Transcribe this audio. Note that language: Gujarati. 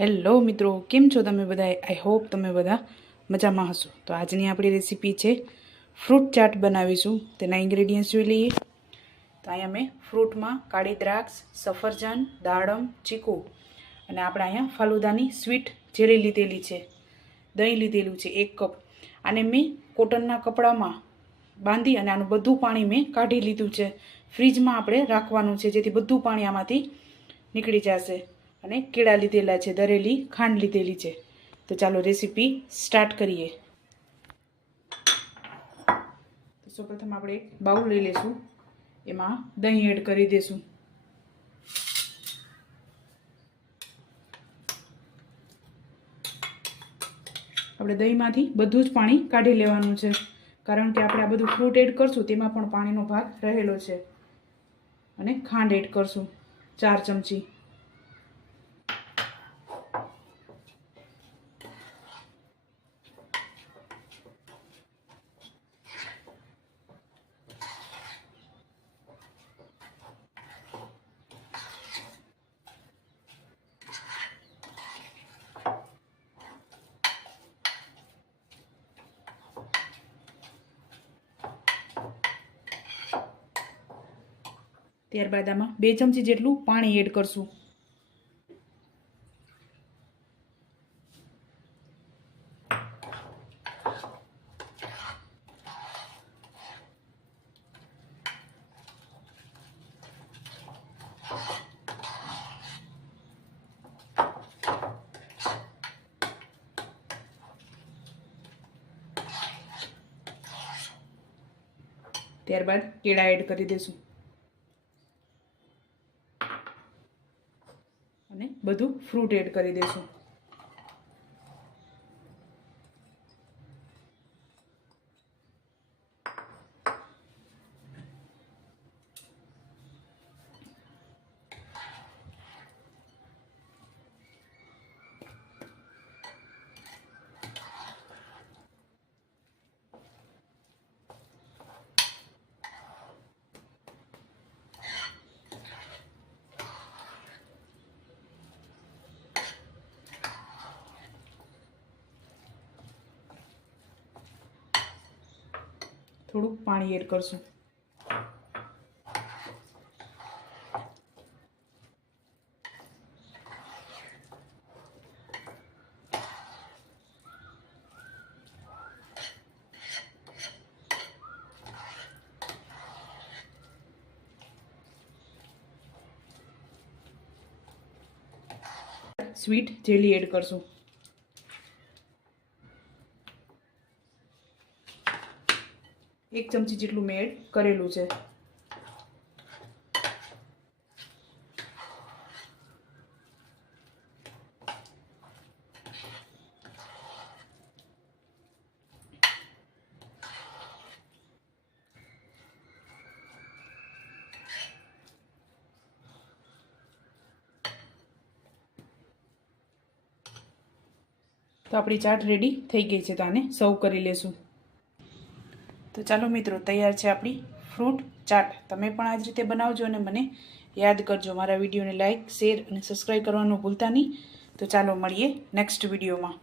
હેલો મિત્રો, કેમ છો તમે બધા? આઈ હોપ તમે બધા મજામાં હશો. તો આજની આપણી રેસીપી છે ફ્રૂટ ચાટ બનાવીશું. તેના ઇન્ગ્રેડિયન્ટ્સ જોઈ લઈએ. તો અહીંયા મેં ફ્રૂટમાં કાળી દ્રાક્ષ, સફરજન, દાડમ, ચીકુ અને આપણે અહીંયા ફાલુદાની સ્વીટ જેલી લીધેલી છે. દહીં લીધેલું છે 1 કપ. આને મેં કોટનના કપડામાં બાંધી અને આનું બધું પાણી મેં કાઢી લીધું છે. ફ્રીજમાં આપણે રાખવાનું છે જેથી બધું પાણી આમાંથી નીકળી જશે. અને કેળા લીધેલા છે, દરેલી ખાંડ લીધેલી છે. તો ચાલો રેસીપી સ્ટાર્ટ કરીએ. તો સૌપ્રથમ આપણે એક બાઉલ લઈ લઈશું. એમાં દહીં એડ કરી દઈશું. આપણે દહીંમાંથી બધું જ પાણી કાઢી લેવાનું છે, કારણ કે આપણે આ બધું ફ્રૂટ એડ કરશું તેમાં પણ પાણીનો ભાગ રહેલો છે. અને ખાંડ એડ કરશું 4 ચમચી. ત્યારબાદ આમાં 2 ચમચી જેટલું પાણી એડ કરશું. ત્યારબાદ કેળા એડ કરી દઈશું અને બધું ફ્રૂટ એડ કરી દઈશું. થોડુંક પાણી એડ કરશું. સ્વીટ જેલી એડ કરશું. એક ચમચી જેટલું મેં એડ કરેલું છે. તો આપણી ચાટ રેડી થઈ ગઈ છે. તો આને સર્વ કરી લેશું. તો ચાલો મિત્રો, તૈયાર છે આપણી ફ્રૂટ ચાટ. તમે પણ આ જ રીતે બનાવજો અને મને યાદ કરજો. મારા વિડીયોને લાઇક, શેર અને સબસ્ક્રાઈબ કરવાનું ભૂલતા નહીં. તો ચાલો મળીએ નેક્સ્ટ વિડીયોમાં.